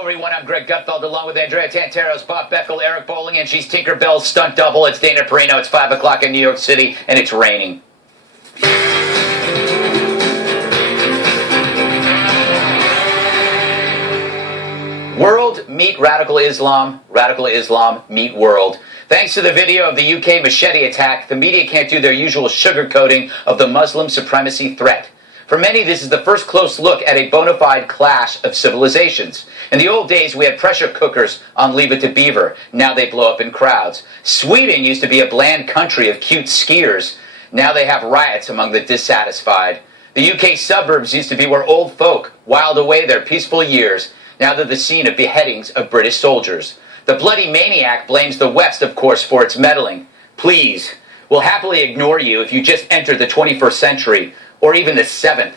Everyone, I'm Greg Gutfeld along with Andrea Tanteros, Bob Beckel, Eric Bowling, and she's Tinkerbell's stunt double. It's Dana Perino. It's 5 o'clock in New York City, and it's raining. World meet radical Islam meet world. Thanks to the video of the UK machete attack, the media can't do their usual sugarcoating of the Muslim supremacy threat. For many, this is the first close look at a bona fide clash of civilizations. In the old days, we had pressure cookers on Leave It to Beaver. Now they blow up in crowds. Sweden used to be a bland country of cute skiers. Now they have riots among the dissatisfied. The UK suburbs used to be where old folk whiled away their peaceful years. Now they're the scene of beheadings of British soldiers. The bloody maniac blames the West, of course, for its meddling. Please, we'll happily ignore you if you just entered the 21st century, or even the 7th.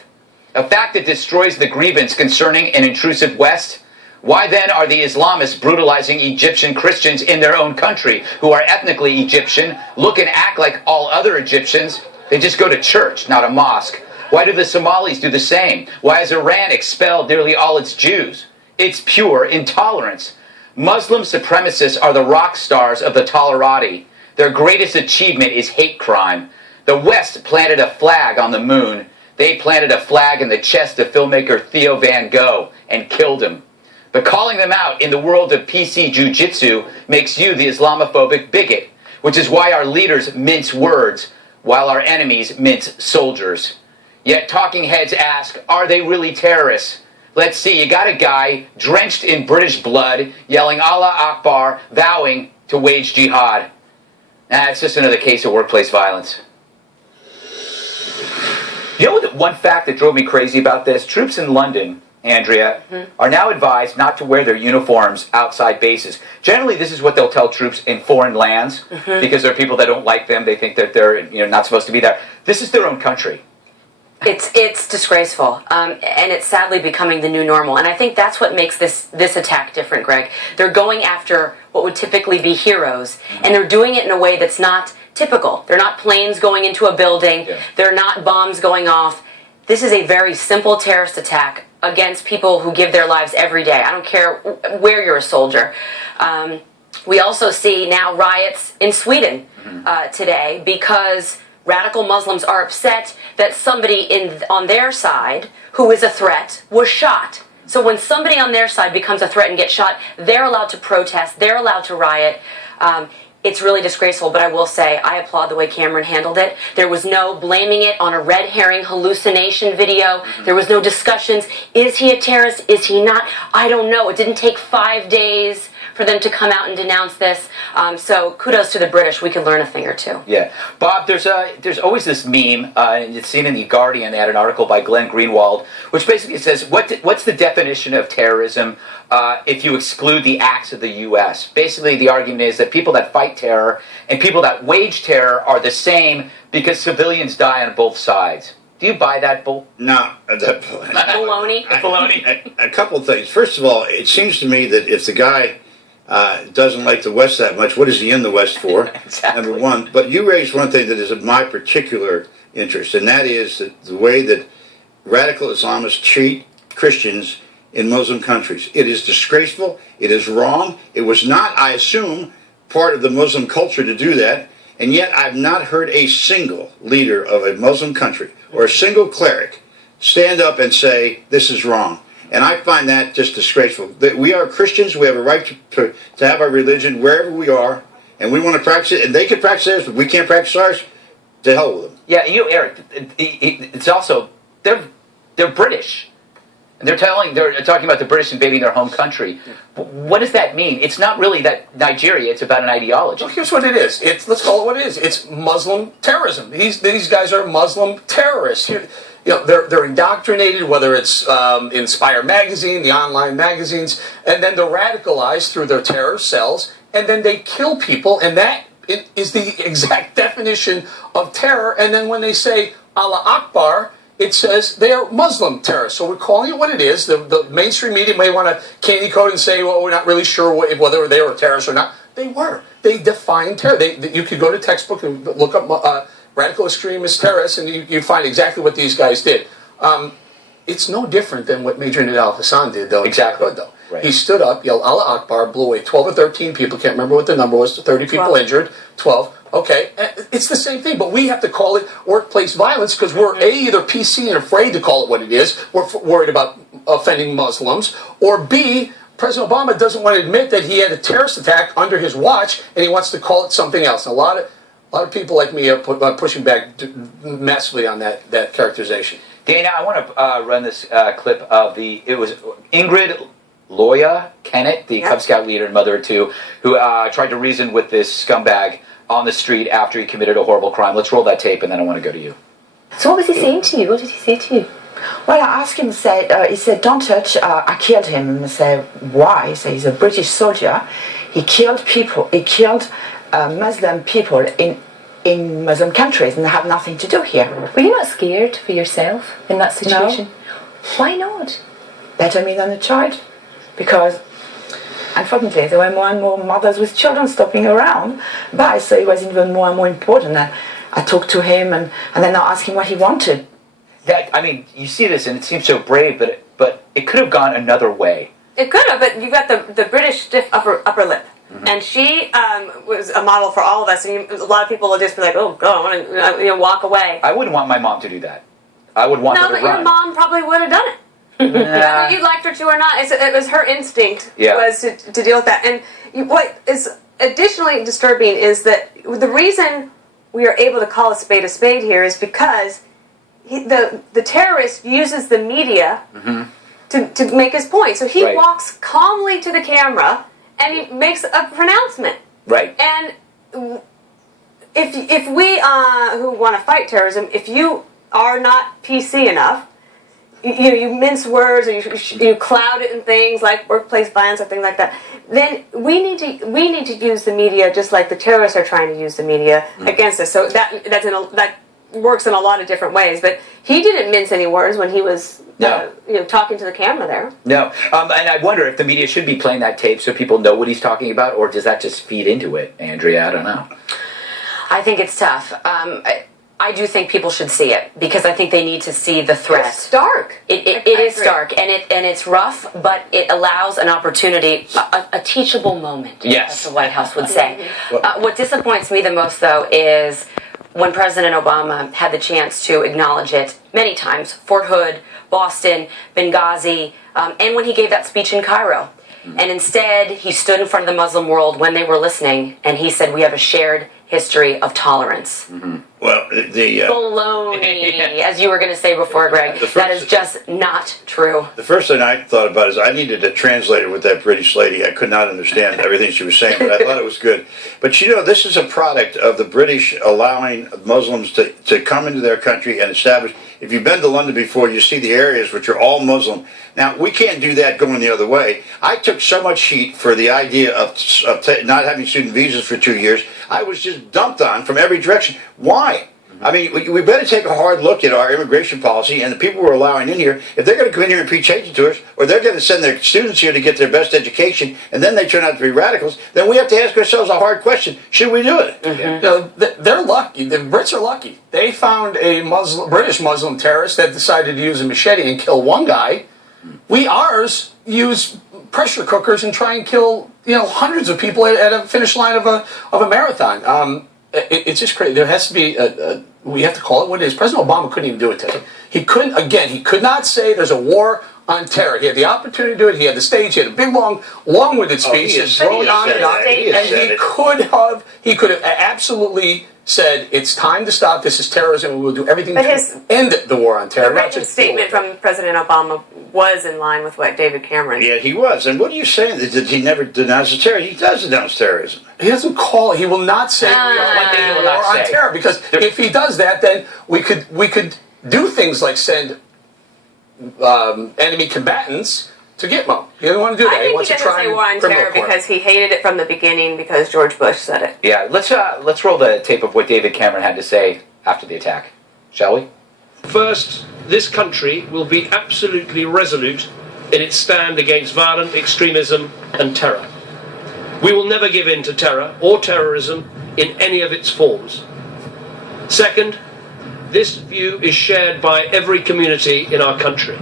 A fact that destroys the grievance concerning an intrusive West? Why then are the Islamists brutalizing Egyptian Christians in their own country, who are ethnically Egyptian, look and act like all other Egyptians? They just go to church, not a mosque. Why do the Somalis do the same? Why has Iran expelled nearly all its Jews? It's pure intolerance. Muslim supremacists are the rock stars of the Tolerati. Their greatest achievement is hate crime. The West planted a flag on the moon. They planted a flag in the chest of filmmaker Theo Van Gogh and killed him. But calling them out in the world of PC Jiu-Jitsu makes you the Islamophobic bigot, which is why our leaders mince words, while our enemies mince soldiers. Yet talking heads ask, are they really terrorists? Let's see, you got a guy drenched in British blood, yelling Allah Akbar, vowing to wage jihad. It's just another case of workplace violence. You know what, one fact that drove me crazy about this? Troops in London, Andrea, are now advised not to wear their uniforms outside bases. Generally, this is what they'll tell troops in foreign lands, because there are people that don't like them. They think that they're not supposed to be there. This is their own country. It's disgraceful, and it's sadly becoming the new normal. And I think that's what makes this attack different, Greg. They're going after what would typically be heroes, and they're doing it in a way that's not typical. They're not planes going into a building. Yeah. They're not bombs going off. This is a very simple terrorist attack against people who give their lives every day. I don't care where you're a soldier. We also see now riots in Sweden today because radical Muslims are upset that somebody on their side, who is a threat, was shot. So when somebody on their side becomes a threat and gets shot, they're allowed to protest, they're allowed to riot. It's really disgraceful, but I will say I applaud the way Cameron handled it. There was no blaming it on a red herring hallucination video. There was no discussions. Is he a terrorist? Is he not? I don't know. It didn't take 5 days for them to come out and denounce this. So kudos to the British. We can learn a thing or two. Yeah. Bob, there's always this meme, and it's seen in The Guardian. They had an article by Glenn Greenwald, which basically says, what's the definition of terrorism if you exclude the acts of the U.S.? Basically, the argument is that people that fight terror and people that wage terror are the same because civilians die on both sides. Do you buy that bull? No. Baloney? Baloney? A couple of things. First of all, it seems to me that if the guy doesn't like the West that much, what is he in the West for? Exactly. Number one. But you raised one thing that is of my particular interest, and that is the way that radical Islamists treat Christians in Muslim countries. It is disgraceful. It is wrong. It was not, I assume, part of the Muslim culture to do that, and yet I've not heard a single leader of a Muslim country or a single cleric stand up and say, this is wrong. And I find that just disgraceful. That we are Christians, we have a right to have our religion wherever we are, and we want to practice it, and they can practice theirs, but we can't practice ours. To hell with them. Yeah, Eric, it's also, they're British. And they're talking about the British invading their home country. What does that mean? It's not really that Nigeria, it's about an ideology. Well, here's what it is. Let's call it what it is. It's Muslim terrorism. These guys are Muslim terrorists. They're indoctrinated, whether it's Inspire magazine, the online magazines, and then they're radicalized through their terror cells, and then they kill people, and that is the exact definition of terror. And then when they say Allah Akbar, it says they are Muslim terrorists. So we're calling it what it is. The mainstream media may want to candy code and say, well, we're not really sure whether they were terrorists or not. They were. They defined terror. You could go to textbook and look up radical extremist terrorists, and you find exactly what these guys did. It's no different than what Major Nidal Hassan did, though. Exactly. Though. He stood up, yelled Allah Akbar, blew away 12 or 13 people. Can't remember what the number was. 30 people 12. Injured. 12. Okay, it's the same thing, but we have to call it workplace violence because we're either PC and afraid to call it what it is. We're worried about offending Muslims, or B, President Obama doesn't want to admit that he had a terrorist attack under his watch, and he wants to call it something else. And a lot of people like me are pushing back massively on that characterization. Dana, I want to run this clip of it was Ingrid Loya Kennett, the Cub Scout leader and mother of two, who tried to reason with this scumbag on the street after he committed a horrible crime. Let's roll that tape, and then I want to go to you. So what was he saying to you? What did he say to you? Well, I asked him, he said, don't touch, I killed him. And I said, why? He said, he's a British soldier. He killed people, Muslim people in Muslim countries and have nothing to do here. Were you not scared for yourself in that situation? No. Why not? Better me than a child. Because, unfortunately, there were more and more mothers with children stopping around by, so it was even more and more important. And I talked to him and then I asked him what he wanted. I mean, you see this, and it seems so brave, but it could have gone another way. It could have, but you've got the British stiff upper lip. Mm-hmm. And she was a model for all of us. And a lot of people will just be like, "Oh, God, I want to walk away." I wouldn't want my mom to do that. I would want her to run. No, but your mom probably would have done it. Whether you liked her to or not, it was her instinct was to deal with that. And what is additionally disturbing is that the reason we are able to call a spade here is because the terrorist uses the media to make his point. So he walks calmly to the camera and he makes a pronouncement. Right. And if we who want to fight terrorism, if you are not PC enough, you mince words or you cloud it in things like workplace violence or things like that, then we need to use the media just like the terrorists are trying to use the media against us. So that works in a lot of different ways. But he didn't mince any words when he was talking to the camera there. No, and I wonder if the media should be playing that tape so people know what he's talking about, or does that just feed into it, Andrea? I don't know. I think it's tough. I do think people should see it because I think they need to see the threat. It's stark. It is stark, and it's rough, but it allows an opportunity, a teachable moment, as the White House would say. What disappoints me the most, though, is when President Obama had the chance to acknowledge it many times, Fort Hood, Boston, Benghazi, and when he gave that speech in Cairo. And instead, he stood in front of the Muslim world when they were listening, and he said, we have a shared history of tolerance. Well, baloney, as you were going to say before, Greg. That is just not true. The first thing I thought about is I needed a translator with that British lady. I could not understand everything she was saying, but I thought it was good. But this is a product of the British allowing Muslims to come into their country and establish. If you've been to London before, you see the areas which are all Muslim. Now, we can't do that going the other way. I took so much heat for the idea of not having student visas for 2 years. I was just dumped on from every direction. Why? I mean, we better take a hard look at our immigration policy and the people we're allowing in here. If they're going to come in here and preach hatred to us, or they're going to send their students here to get their best education, and then they turn out to be radicals, then we have to ask ourselves a hard question. Should we do it? They're lucky. The Brits are lucky. They found a British Muslim terrorist that decided to use a machete and kill one guy. Ours use pressure cookers and try and kill hundreds of people at a finish line of a marathon. It's just crazy. There has to be we have to call it what it is. President Obama couldn't even do it today. He could not say there's a war on terror. He had the opportunity to do it. He had the stage. He had a big, long-winded speech. He could have absolutely said, it's time to stop. This is terrorism, and we will do everything to end the war on terror. The statement from President Obama was in line with what David Cameron. Yeah, he was. And what are you saying? That he never denounced terrorism? He does denounce terrorism. He doesn't call it. He will not say we are war on terror, because if he does that, then we could do things like send enemy combatants to Gitmo. He doesn't want to do that. I think he doesn't say war on terror because he hated it from the beginning because George Bush said it. Yeah, let's roll the tape of what David Cameron had to say after the attack, shall we? First, this country will be absolutely resolute in its stand against violent extremism and terror. We will never give in to terror or terrorism in any of its forms. Second, this view is shared by every community in our country.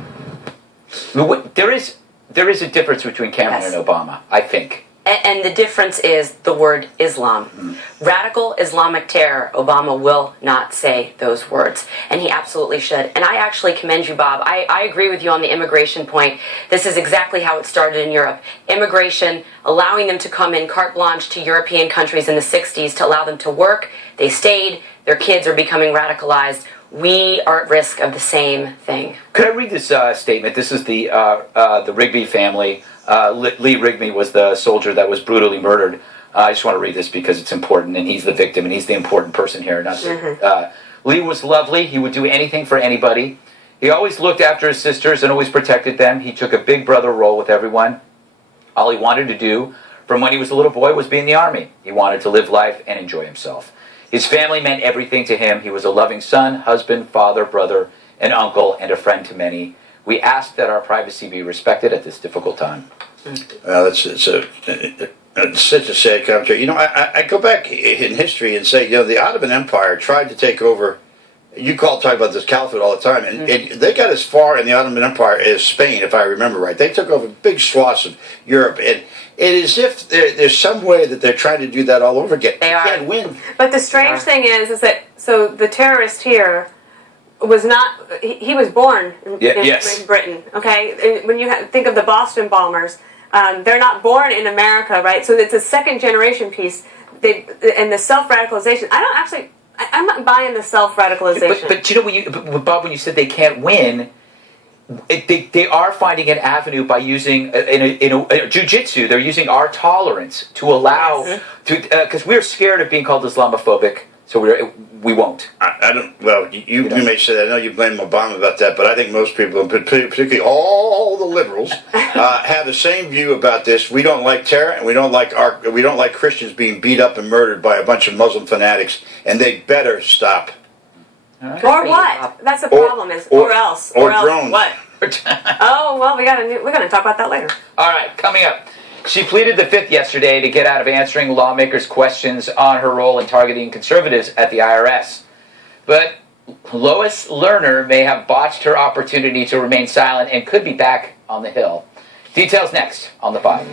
there is a difference between Cameron Yes. and Obama, I think. And the difference is the word Islam. Radical Islamic terror, Obama will not say those words. And he absolutely should. And I actually commend you, Bob. I agree with you on the immigration point. This is exactly how it started in Europe. Immigration, allowing them to come in carte blanche to European countries in the 60s to allow them to work. They stayed. Their kids are becoming radicalized. We are at risk of the same thing. Could I read this statement? This is the Rigby family. Lee Rigby was the soldier that was brutally murdered. I just want to read this because it's important, and he's the victim, and he's the important person here. Lee was lovely. He would do anything for anybody. He always looked after his sisters and always protected them. He took a big brother role with everyone. All he wanted to do from when he was a little boy was be in the Army. He wanted to live life and enjoy himself. His family meant everything to him. He was a loving son, husband, father, brother, an uncle, and a friend to many. We ask that our privacy be respected at this difficult time. Well, it's such a sad commentary. You know, I go back in history and say, you know, the Ottoman Empire tried to take over. You talk about this caliphate all the time, and they got as far in the Ottoman Empire as Spain, if I remember right. They took over big swaths of Europe, and it is if there's some way that they're trying to do that all over again. They are. Can't win. But the strange thing is that so the terrorist here was not. He was born in Britain. Okay, and when you think of the Boston bombers, they're not born in America, right? So it's a second generation piece. And the self radicalization. I'm not buying the self radicalization. But you know, Bob, when you said they can't win, they are finding an avenue by using in jiu-jitsu. They're using our tolerance to allow because we're scared of being called Islamophobic, so we won't. I don't. Well, you may say that. I know you blame Obama about that, but I think most people, particularly all the liberals, have the same view about this. We don't like terror, and we don't like Christians being beat up and murdered by a bunch of Muslim fanatics, and they better stop. Or what? That's the problem. Or else drones. what? Oh well, we're gonna talk about that later. All right, coming up. She pleaded the Fifth yesterday to get out of answering lawmakers' questions on her role in targeting conservatives at the IRS. But Lois Lerner may have botched her opportunity to remain silent and could be back on the Hill. Details next on The Five.